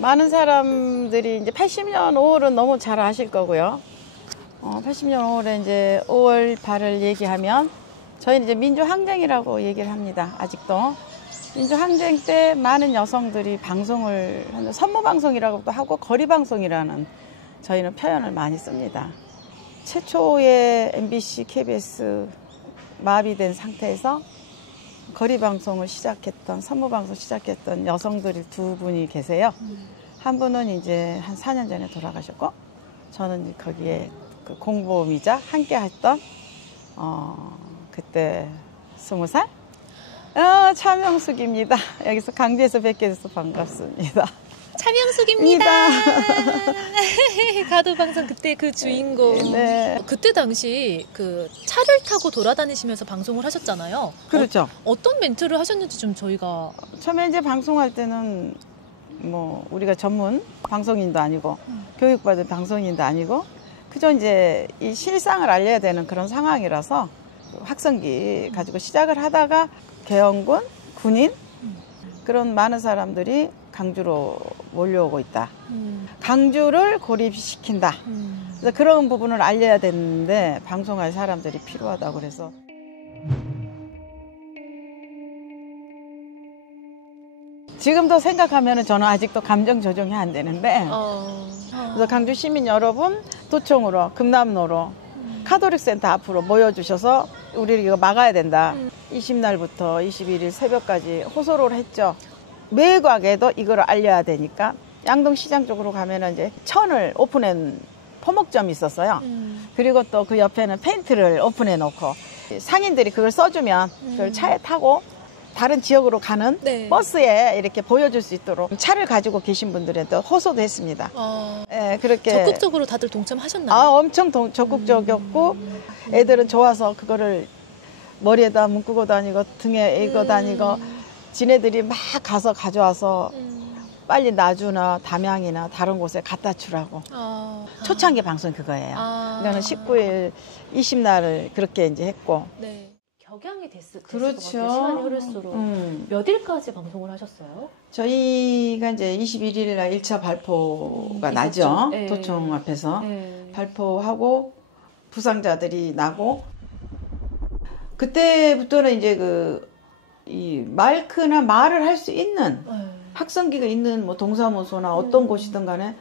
많은 사람들이 이제 80년 5월은 너무 잘 아실 거고요. 80년 5월에 이제 5월 8을 얘기하면 저희는 이제 민주항쟁이라고 얘기를 합니다. 아직도. 민주항쟁 때 많은 여성들이 방송을 하는 선무방송이라고도 하고 거리방송이라는 저희는 표현을 많이 씁니다. 최초의 MBC, KBS 마비된 상태에서 거리방송을 시작했던, 선무방송 시작했던 여성들이 두 분이 계세요. 한 분은 이제 한 4년 전에 돌아가셨고, 저는 거기에 그 공보이자 함께 했던, 그때 20살? 차명숙입니다. 여기서 강주에서 뵙게 돼서 반갑습니다. 차명숙입니다. 가도방송 그때 그 주인공. 네. 그때 당시 그 차를 타고 돌아다니시면서 방송을 하셨잖아요. 그렇죠. 어떤 멘트를 하셨는지 좀 저희가. 처음에 이제 방송할 때는 뭐 우리가 전문 방송인도 아니고 교육받은 방송인도 아니고 그저 이제 이 실상을 알려야 되는 그런 상황이라서 확성기 가지고 시작을 하다가 개헌군, 군인 그런 많은 사람들이 강주로 몰려오고 있다. 강주를 고립시킨다. 그래서 그런 부분을 알려야 되는데 방송할 사람들이 필요하다고 그래서 지금도 생각하면 저는 아직도 감정 조정이 안 되는데 그래서 강주 시민 여러분 도청으로 금남로로 카톨릭 센터 앞으로 모여주셔서 우리 이거 막아야 된다. 20날부터 21일 새벽까지 호소를 했죠. 매각에도 이걸 알려야 되니까 양동시장 쪽으로 가면은 이제 천을 오픈한 포목점이 있었어요. 그리고 또 그 옆에는 페인트를 오픈해 놓고 상인들이 그걸 써주면 그걸 차에 타고 다른 지역으로 가는 네. 버스에 이렇게 보여줄 수 있도록 차를 가지고 계신 분들한테 호소도 했습니다. 네, 그렇게 적극적으로 다들 동참하셨나요? 엄청 적극적이었고 애들은 좋아서 그거를 머리에다 묶고 다니고 등에 이고 다니고 지네들이 막 가서 가져와서 빨리 나주나 담양이나 다른 곳에 갖다 주라고. 초창기 방송 그거예요. 그거는 19일 20날을 그렇게 이제 했고. 네. 격양이 됐을 때 그렇죠. 시간이 흐를수록 몇 일까지 방송을 하셨어요? 저희가 이제 21일 날 1차 발포가 나죠. 네. 도청 앞에서 네. 발포하고 부상자들이 나고 그때부터는 이제 이 마이크나 말을 할 수 있는 확성기가 있는 뭐 동사무소나 어떤 곳이든 간에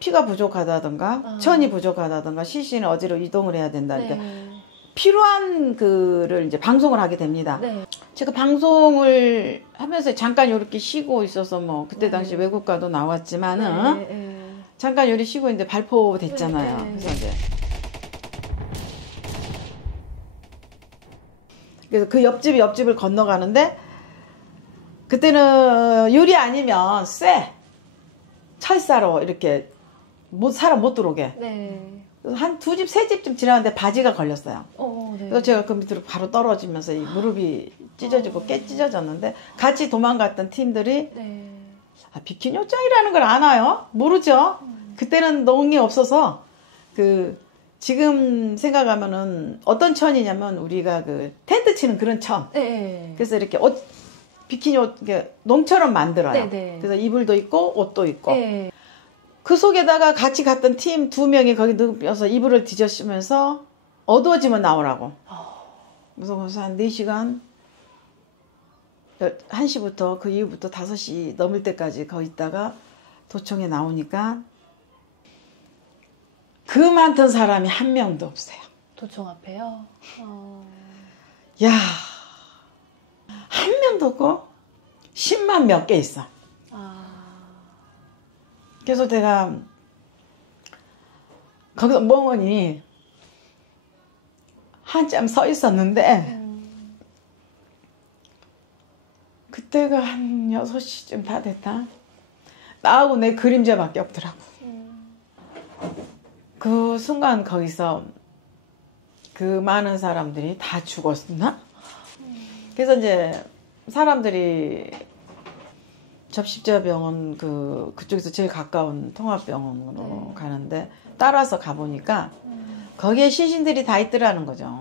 피가 부족하다든가 천이 부족하다든가 시신을 어디로 이동을 해야 된다. 그러니까 필요한 글을 이제 방송을 하게 됩니다. 네. 제가 방송을 하면서 잠깐 이렇게 쉬고 있어서 뭐 그때 당시 외국가도 나왔지만은 잠깐 요리 쉬고 있는데 발표됐잖아요. 그래서 이제 그래서 그 옆집을 건너가는데 그때는 유리 아니면 철사로 이렇게 사람 못 들어오게. 네. 한 두 집, 세 집쯤 지나는데 바지가 걸렸어요. 네. 그래서 제가 그 밑으로 바로 떨어지면서 이 무릎이 찢어지고 깨 찢어졌는데 같이 도망갔던 팀들이 비키니 옷장이라는 걸 아나요? 모르죠? 그때는 농이 없어서 지금 생각하면은 어떤 천이냐면 우리가 텐트 치는 그런 천. 그래서 이렇게 비키니 옷 농처럼 만들어요. 그래서 이불도 있고 옷도 있고. 그 속에다가 같이 갔던 팀 2명이 거기 눕혀서 이불을 뒤져쓰면서 어두워지면 나오라고. 그래서 한 4시간 1시부터 그 이후부터 5시 넘을 때까지 거기 있다가 도청에 나오니까 그 많던 사람이 한 명도 없어요. 도청 앞에요? 야, 한 명도 없고 10만 몇 개 있어. 그래서 내가 거기서 멍하니 한참 서 있었는데 그때가 한 6시쯤 다 됐다. 나하고 내 그림자밖에 없더라고. 그 순간 거기서 그 많은 사람들이 다 죽었나? 그래서 이제 사람들이 접십자병원 그쪽에서 제일 가까운 통합병원으로 가는데 따라서 가보니까 거기에 시신들이 다 있더라는 거죠.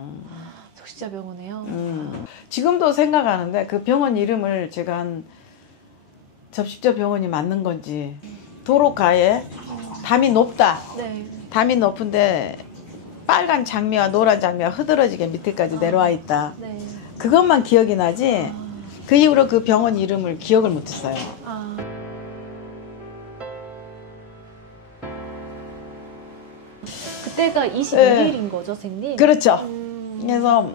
접십자병원에요? 지금도 생각하는데 그 병원 이름을 제가 한 접시적 병원이 맞는 건지 도로가에 담이 높다. 네. 담이 높은데 빨간 장미와 노란 장미가 흐드러지게 밑에까지 내려와 있다. 네. 그것만 기억이 나지 그 이후로 그 병원 이름을 기억을 못했어요. 아. 그때가 21일인 거죠, 선생님? 그렇죠. 그래서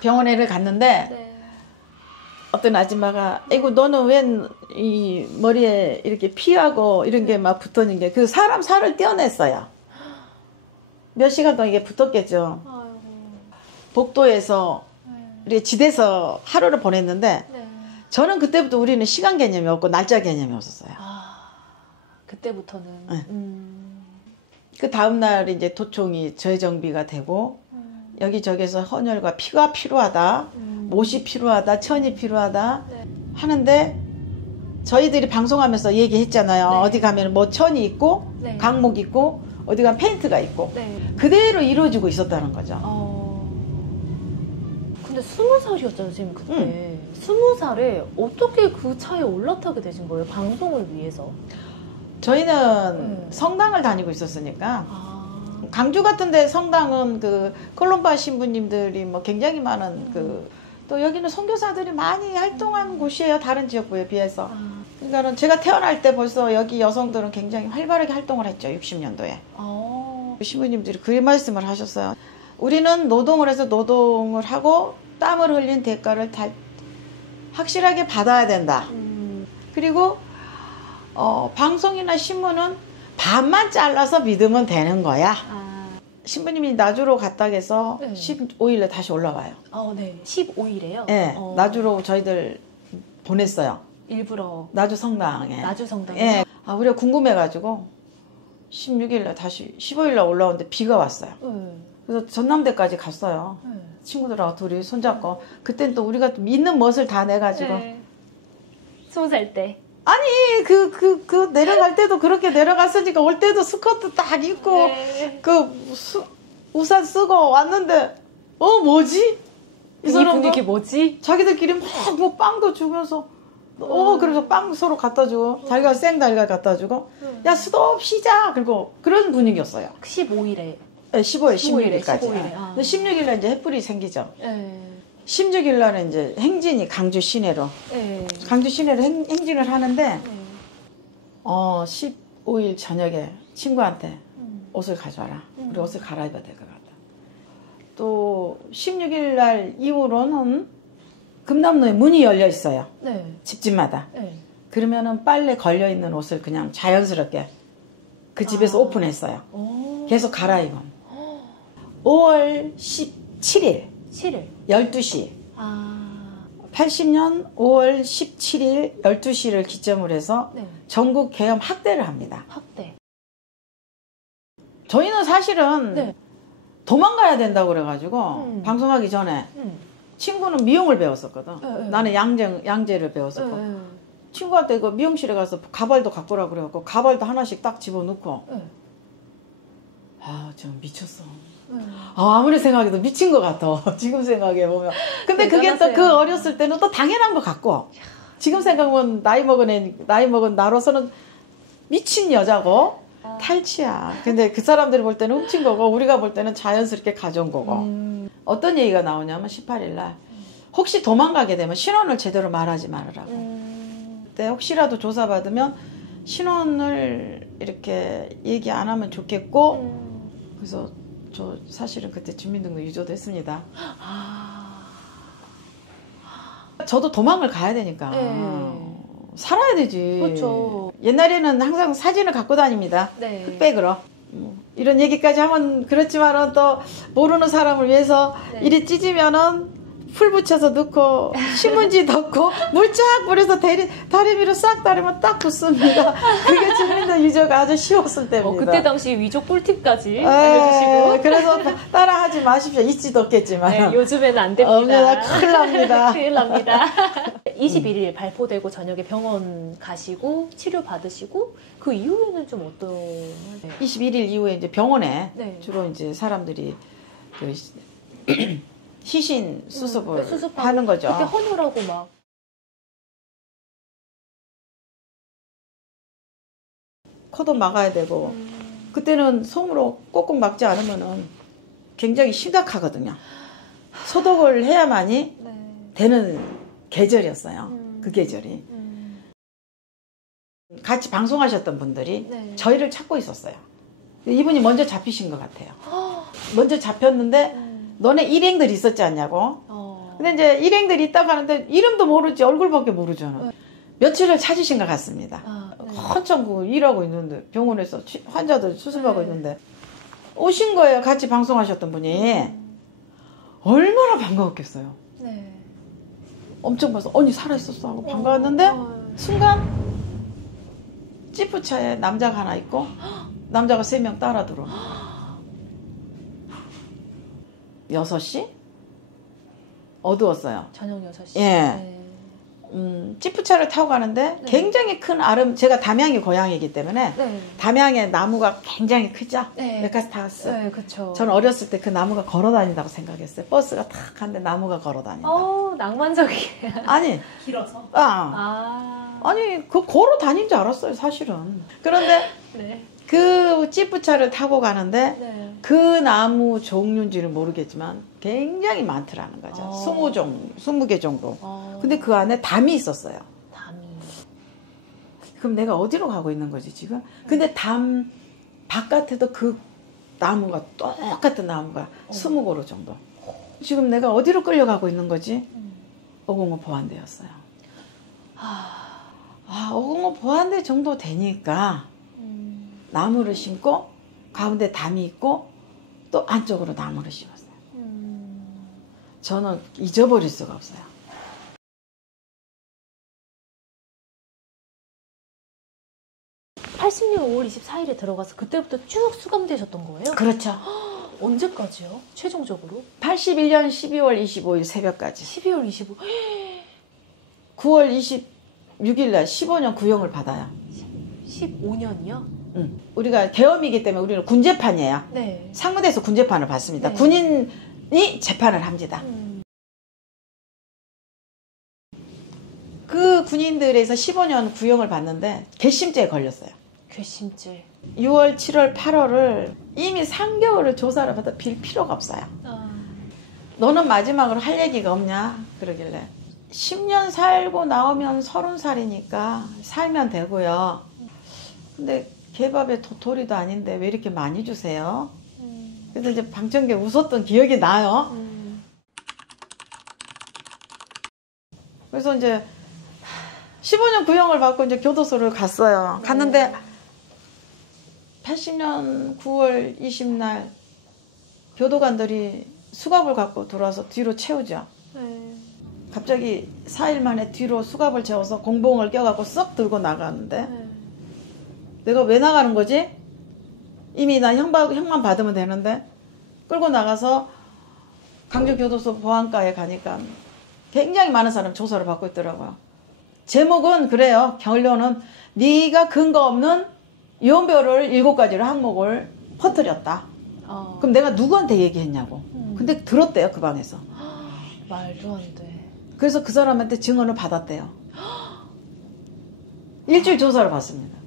병원에를 갔는데 네. 어떤 아줌마가 아이고 너는 웬 이 머리에 이렇게 피하고 이런 게 막 붙어있는 게 그 사람 살을 떼어냈어요. 몇 시간 동안 이게 붙었겠죠. 아이고. 복도에서 우리 지대서 하루를 보냈는데 네. 저는 그때부터 우리는 시간 개념이 없고 날짜 개념이 없었어요. 아, 그때부터는. 네. 그 다음날 이제 도총이 재정비가 되고 여기저기서 헌혈과 피가 필요하다, 못이 필요하다, 천이 필요하다 네. 하는데 저희들이 방송하면서 얘기했잖아요. 네. 어디 가면 뭐 천이 있고 네. 강목 있고 어디 가면 페인트가 있고 네. 그대로 이루어지고 있었다는 거죠. 근데 20살이었잖아요, 선생님, 그때. 20살에 어떻게 그 차에 올라타게 되신 거예요? 방송을 위해서? 저희는 성당을 다니고 있었으니까 아. 강주 같은데 성당은 그 콜롬바 신부님들이 뭐 굉장히 많은 또 여기는 선교사들이 많이 활동하는 곳이에요. 다른 지역구에 비해서. 그러니까는 제가 태어날 때 벌써 여기 여성들은 굉장히 활발하게 활동을 했죠. 60년도에. 신부님들이 그 말씀을 하셨어요. 우리는 노동을 해서 노동을 하고 땀을 흘린 대가를 다 확실하게 받아야 된다. 그리고 방송이나 신문은 반만 잘라서 믿으면 되는 거야. 신부님이 나주로 갔다 해서 네. 15일에 다시 올라와요. 네. 15일에요? 네, 나주로 저희들 보냈어요. 일부러. 나주 성당에. 나주 성당에. 예. 우리가 궁금해가지고 16일날 다시 15일날 올라오는데 비가 왔어요. 그래서 전남대까지 갔어요. 친구들하고 둘이 손잡고. 그땐 또 우리가 믿는 멋을 다 내가지고. 20살 때. 아니 내려갈 때도 그렇게 내려갔으니까 올 때도 스커트 딱 입고 우산 쓰고 왔는데 뭐지? 이 사람도 분위기 뭐지? 자기들끼리 막 뭐 빵도 주면서 그래서 빵 서로 갖다 주고 자기가 생달걀 갖다 주고 야 수도 쉬자 그리고 그런 분위기였어요. 15일에. 네, 15일, 16일까지. 15일에. 근데 16일날 이제 햇불이 생기죠. 네. 16일날은 이제 행진이 강주 시내로 네. 강주 시내로 행진을 하는데 15일 저녁에 친구한테 옷을 가져와라. 우리 옷을 갈아입어야 될 것 같다. 또 16일 날 이후로는 금남로에 문이 열려 있어요. 네. 집집마다. 네. 그러면은 빨래 걸려 있는 옷을 그냥 자연스럽게 그 집에서 오픈했어요. 계속 갈아입어. 5월 17일 7일. 12시 80년 5월 17일 12시를 기점으로 해서 네. 전국 계엄 학대를 합니다. 학대. 저희는 사실은 네. 도망가야 된다고 그래가지고 방송하기 전에 친구는 미용을 배웠었거든. 나는 양재를 배웠었고 친구한테 그 미용실에 가서 가발도 갖고 오라 그래갖고 가발도 하나씩 딱 집어넣고 좀 미쳤어. 아무리 생각해도 미친 것 같아. 지금 생각해보면. 근데 그게 또 그 어렸을 때는 또 당연한 것 같고 지금 생각하면 나이 먹은 나로서는 미친 여자고 탈취야. 근데 그 사람들이 볼 때는 훔친 거고 우리가 볼 때는 자연스럽게 가져온 거고 어떤 얘기가 나오냐면 18일 날 혹시 도망가게 되면 신원을 제대로 말하지 말으라고. 그때 혹시라도 조사받으면 신원을 이렇게 얘기 안 하면 좋겠고 그래서 저 사실은 그때 주민등록 유조도 했습니다. 저도 도망을 가야 되니까 살아야 되지. 그렇죠. 옛날에는 항상 사진을 갖고 다닙니다. 네. 흑백으로. 이런 얘기까지 하면 그렇지만은 또 모르는 사람을 위해서 이리 찢으면은 풀 붙여서 넣고 신문지 덮고 물쫙 뿌려서 다리 위로 싹 다리면 딱 붙습니다. 그게 주민등록 유조가 아주 쉬웠을 때입니다. 그때 당시 위조 꿀팁까지 알려주시고. 그래서 따라하지 마십시오. 있지도 없겠지만. 네, 요즘에는 안 됩니다. 큰일 납니다. 큰일 납니다. 21일 발포되고 저녁에 병원 가시고 치료 받으시고 그 이후에는 좀 어떤? 21일 이후에 이제 병원에 네. 주로 이제 사람들이 그 시신 수습을 수습하고 하는 거죠. 그때 헌혈하고 막 코도 막아야 되고 그때는 솜으로 꼭꼭 막지 않으면은 굉장히 심각하거든요. 소독을 해야만이 네. 되는 계절이었어요. 그 계절이. 같이 방송하셨던 분들이 네. 저희를 찾고 있었어요. 이분이 먼저 잡히신 것 같아요. 먼저 잡혔는데 너네 일행들이 있었지 않냐고. 근데 이제 일행들이 있다고 하는데 이름도 모르지 얼굴밖에 모르잖아. 며칠을 찾으신 것 같습니다. 네. 한참 그 일하고 있는데 병원에서 환자들 수습하고 네. 있는데 오신 거예요. 같이 방송하셨던 분이. 얼마나 반가웠겠어요. 네. 엄청 봐서 언니 살아있었어 하고 반가웠는데 순간 지프차에 남자가 하나 있고 남자가 3명 따라 들어. 6시? 어두웠어요. 저녁 6시. 예. 네. 지프차를 타고 가는데 네. 굉장히 큰 제가 담양이 고향이기 때문에 네. 담양의 나무가 굉장히 크죠? 네. 메카스타우스. 네, 그쵸. 저는 어렸을 때 그 나무가 걸어 다닌다고 생각했어요. 버스가 탁 가는데 나무가 걸어 다닌다. 낭만적이에요. 아니, 길어서. 아니, 그 걸어 다닌 줄 알았어요, 사실은. 그런데 네. 그 지프차를 타고 가는데 네. 그 나무 종류인지는 모르겠지만 굉장히 많더라는 거죠. 20개 정도. 근데 그 안에 담이 있었어요. 담이. 그럼 내가 어디로 가고 있는 거지, 지금? 근데 담 바깥에도 그 나무가, 똑같은 나무가 20그루 정도. 지금 내가 어디로 끌려가고 있는 거지? 어공호 보안대였어요. 어공호 보안대 정도 되니까 나무를 심고 가운데 담이 있고 또 안쪽으로 나무를 심었어요. 저는 잊어버릴 수가 없어요. 80년 5월 24일에 들어가서 그때부터 쭉 수감되셨던 거예요? 그렇죠. 언제까지요? 최종적으로? 81년 12월 25일 새벽까지. 12월 25일. 9월 26일 날 15년 구형을 받아요. 15년이요? 응. 우리가 계엄이기 때문에 우리는 군재판이에요. 네. 상무대에서 군재판을 받습니다. 네. 군인이 재판을 합니다. 그 군인들에서 15년 구형을 받는데 괘씸죄에 걸렸어요. 괘씸죄. 6월, 7월, 8월을 이미 3개월을 조사를 받아 빌 필요가 없어요. 너는 마지막으로 할 얘기가 없냐? 그러길래 10년 살고 나오면 30살이니까 살면 되고요. 근데 개밥에 도토리도 아닌데 왜 이렇게 많이 주세요? 그래서 이제 방청객 웃었던 기억이 나요. 그래서 이제 15년 구형을 받고 이제 교도소를 갔어요. 갔는데 80년 9월 20날 교도관들이 수갑을 갖고 들어와서 뒤로 채우죠. 갑자기 4일 만에 뒤로 수갑을 채워서 공봉을 껴갖고 썩 들고 나가는데 내가 왜 나가는 거지? 이미 나 형만 받으면 되는데 끌고 나가서 강주교도소 보안과에 가니까 굉장히 많은 사람 조사를 받고 있더라고요. 제목은 그래요. 결론은 네가 근거 없는 유언별을 7가지를 항목을 퍼뜨렸다. 그럼 내가 누구한테 얘기했냐고. 근데 들었대요. 그 방에서. 말도 안 돼. 그래서 그 사람한테 증언을 받았대요. 일주일 조사를 받습니다.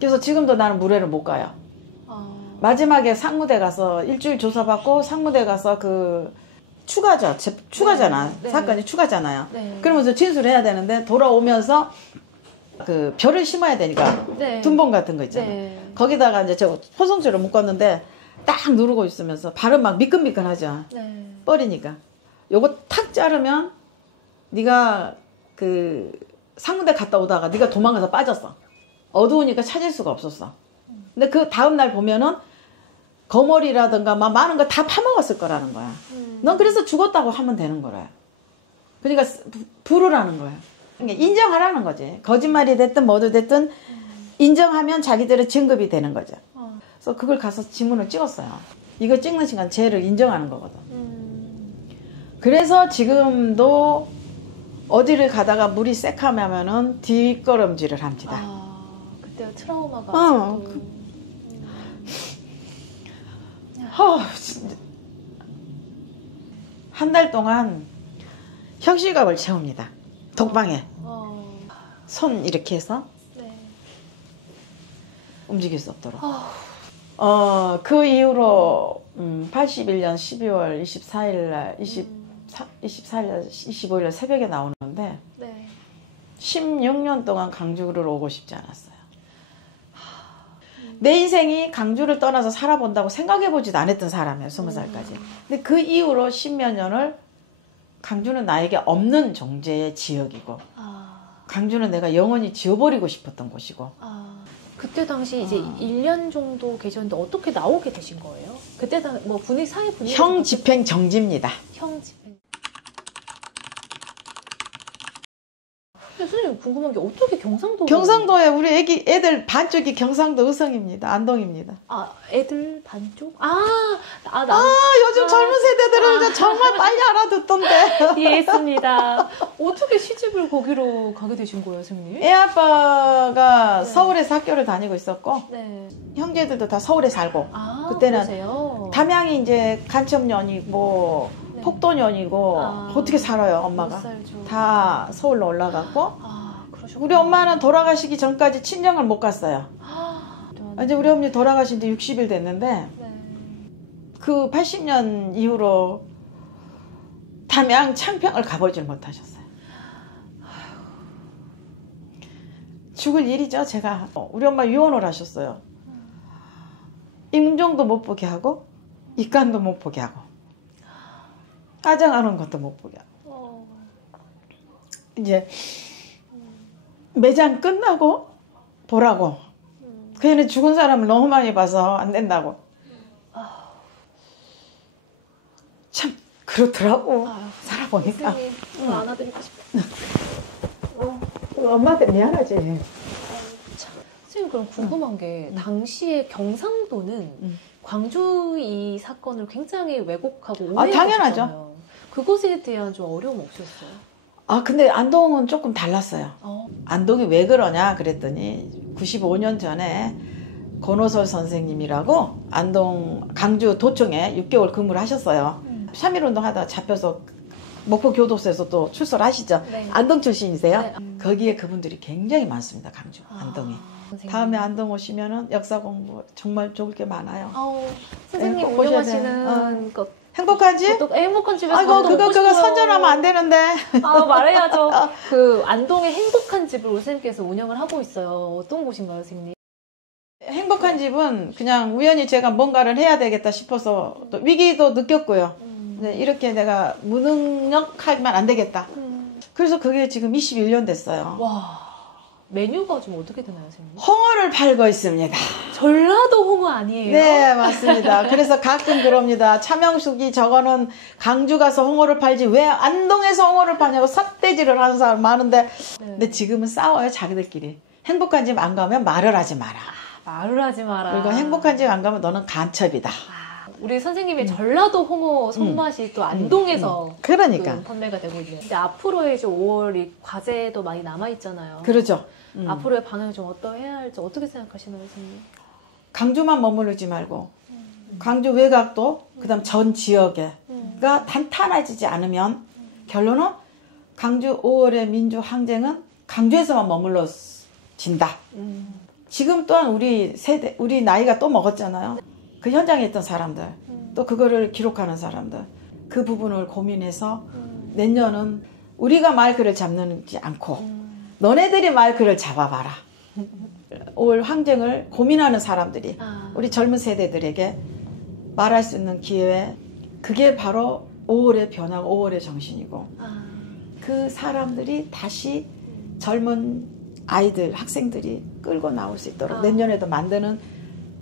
그래서 지금도 나는 물회를 못 가요. 마지막에 상무대 가서 일주일 조사받고 상무대 가서 그 추가잖아. 네. 사건이 추가잖아요. 네. 그러면서 진술해야 되는데 돌아오면서 그 별을 심어야 되니까 네. 둔봉 같은 거 있잖아요. 네. 거기다가 이제 저 포송지를 묶었는데 딱 누르고 있으면서 발은 막 미끈미끈하죠. 네. 뻘이니까. 요거 탁 자르면 네가 그 상무대 갔다 오다가 네가 도망가서 빠졌어. 어두우니까 찾을 수가 없었어. 근데 그 다음날 보면은 거머리라든가 막 많은 거 다 파먹었을 거라는 거야. 넌 그래서 죽었다고 하면 되는 거래. 그러니까 부르라는 거야. 그러니까 인정하라는 거지. 거짓말이 됐든 뭐도 됐든 인정하면 자기들의 증거이 되는 거죠. 그래서 그걸 가서 지문을 찍었어요. 이거 찍는 순간 죄를 인정하는 거거든. 그래서 지금도 어디를 가다가 물이 새카면은 뒷걸음질을 합니다. 그때 트라우마가 진짜. 한 달 동안 현실감을 채웁니다. 독방에. 손 이렇게 해서 네. 움직일 수 없도록. 아, 그 이후로 81년 12월 24일 날 24일 날 25일 날 새벽에 나오는데 네. 16년 동안 강주를 오고 싶지 않았어요. 내 인생이 강주를 떠나서 살아본다고 생각해보지도 않았던 사람이에요. 20살까지. 근데 그 이후로 10몇 년을 강주는 나에게 없는 존재의 지역이고 강주는 내가 영원히 지워버리고 싶었던 곳이고. 그때 당시 이제 1년 정도 계셨는데 어떻게 나오게 되신 거예요? 그때 뭐 분위기 사회 분위기 형 집행 정지입니다. 형 집행. 근데 선생님 궁금한 게 어떻게 경상도에 우리 애들 반쪽이 경상도 의성입니다. 안동입니다. 애들 반쪽? 요즘 젊은 세대들은 정말 빨리 알아듣던데. 이해했습니다. 어떻게 시집을 거기로 가게 되신 거예요, 선생님? 애 아빠가 네. 서울에서 학교를 다니고 있었고 네. 형제들도 다 서울에 살고 그때는 그러세요? 담양이 이제 간첩년이고 네. 폭도년이고 어떻게 살아요 못 엄마가. 살죠. 다 서울로 올라갔고 그러셨구나. 우리 엄마는 돌아가시기 전까지 친정을 못 갔어요. 이제 우리 어머니 돌아가신 지 60일 됐는데 네. 그 80년 이후로 담양 창평을 가보질 못하셨어요. 죽을 일이죠 제가. 우리 엄마 유언을 하셨어요. 임종도 못 보게 하고 입간도 못 보게 하고 가정하는 것도 못 보게 하고 이제 매장 끝나고 보라고. 그 애는 죽은 사람을 너무 많이 봐서 안 된다고. 참 그렇더라고. 살아보니까. 선생님 저 안아드리고 싶어요. 엄마한테 미안하지. 선생님 그럼 궁금한 게 당시에 경상도는 광주 이 사건을 굉장히 왜곡하고 오해하고 당연하죠. 있잖아요. 그것에 대한 좀 어려움 없었어요? 근데 안동은 조금 달랐어요. 안동이 왜 그러냐 그랬더니 95년 전에 권호설 선생님이라고 안동 강주 도청에 6개월 근무를 하셨어요. 3.1운동 하다가 잡혀서 목포 교도소에서 또 출소를 하시죠. 네. 안동 출신이세요? 네. 거기에 그분들이 굉장히 많습니다. 강주, 안동이. 선생님. 다음에 안동 오시면은 역사 공부 정말 좋을 게 많아요. 선생님 꼭 보셔야 운영하시는 것 행복하지? 행복한 집에서 아이고 그거 선전하면 안 되는데. 말해야죠. 그 안동의 행복한 집을 우리 선생님께서 운영을 하고 있어요. 어떤 곳인가요, 선생님? 행복한 집은 그냥 우연히 제가 뭔가를 해야 되겠다 싶어서 또 위기도 느꼈고요. 네, 이렇게 내가 무능력하면 안 되겠다. 그래서 그게 지금 21년 됐어요. 와, 메뉴가 좀 어떻게 되나요, 선생님? 홍어를 팔고 있습니다. 전라도 홍어 아니에요? 네, 맞습니다. 그래서 가끔 그럽니다. 차명숙이 저거는 강주 가서 홍어를 팔지 왜 안동에서 홍어를 파냐고 삿대질을 하는 사람 많은데 근데 지금은 싸워요, 자기들끼리. 행복한 집 안 가면 말을 하지 마라. 말을 하지 마라. 그리고 행복한 집 안 가면 너는 간첩이다. 우리 선생님의 전라도 홍어 손맛이 또 안동에서 그러니까. 그 판매가 되고 있네요. 근데 앞으로의 이제 5월이 과제도 많이 남아 있잖아요. 그러죠. 앞으로의 방향이 좀 어떠해야 할지 어떻게 생각하시나요, 선생님? 강주만 머무르지 말고 강주 외곽도 그다음 전 지역에가 탄탄해지지 않으면 결론은 강주 5월의 민주 항쟁은 강주에서만 머물러진다. 지금 또한 우리 세대, 우리 나이가 또 먹었잖아요. 그 현장에 있던 사람들, 또 그거를 기록하는 사람들, 그 부분을 고민해서 내년은 우리가 마이크를 잡는지 않고 너네들이 마이크를 잡아봐라. 5월 항쟁을 고민하는 사람들이 우리 젊은 세대들에게 말할 수 있는 기회, 그게 바로 5월의 변화고 5월의 정신이고 그 사람들이 다시 젊은 아이들, 학생들이 끌고 나올 수 있도록 내년에도 만드는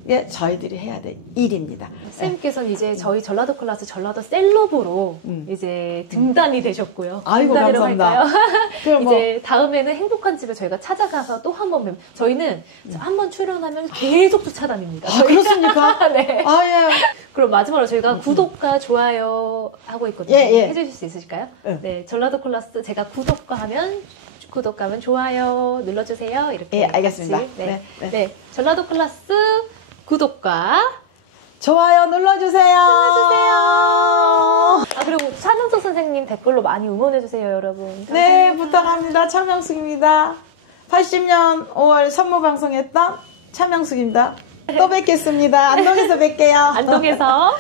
게 저희들이 해야 될 일입니다. 선생님께서는 이제 저희 전라도 클래스 전라도 셀럽으로 이제 등단이 되셨고요. 아이고, 등단이라고 감사합니다. 할까요? 이제 다음에는 행복한 집에 저희가 찾아가서 또 한 번 저희는 한 번 출연하면 계속 쫓아다닙니다. 그렇습니까? 네. 예. 그럼 마지막으로 저희가 구독과 좋아요 하고 있거든요. 예. 해주실 수 있으실까요? 예. 네, 전라도 클래스 제가 구독하면 좋아요 눌러주세요. 이렇게. 예, 알겠습니다. 같이. 네. 네. 네, 전라도 클래스 구독과 좋아요 눌러주세요. 그리고 차명숙 선생님 댓글로 많이 응원해주세요, 여러분. 네, 감사합니다. 부탁합니다. 차명숙입니다. 80년 5월 선무방송했던 차명숙입니다. 또 뵙겠습니다. 안동에서 뵐게요. 안동에서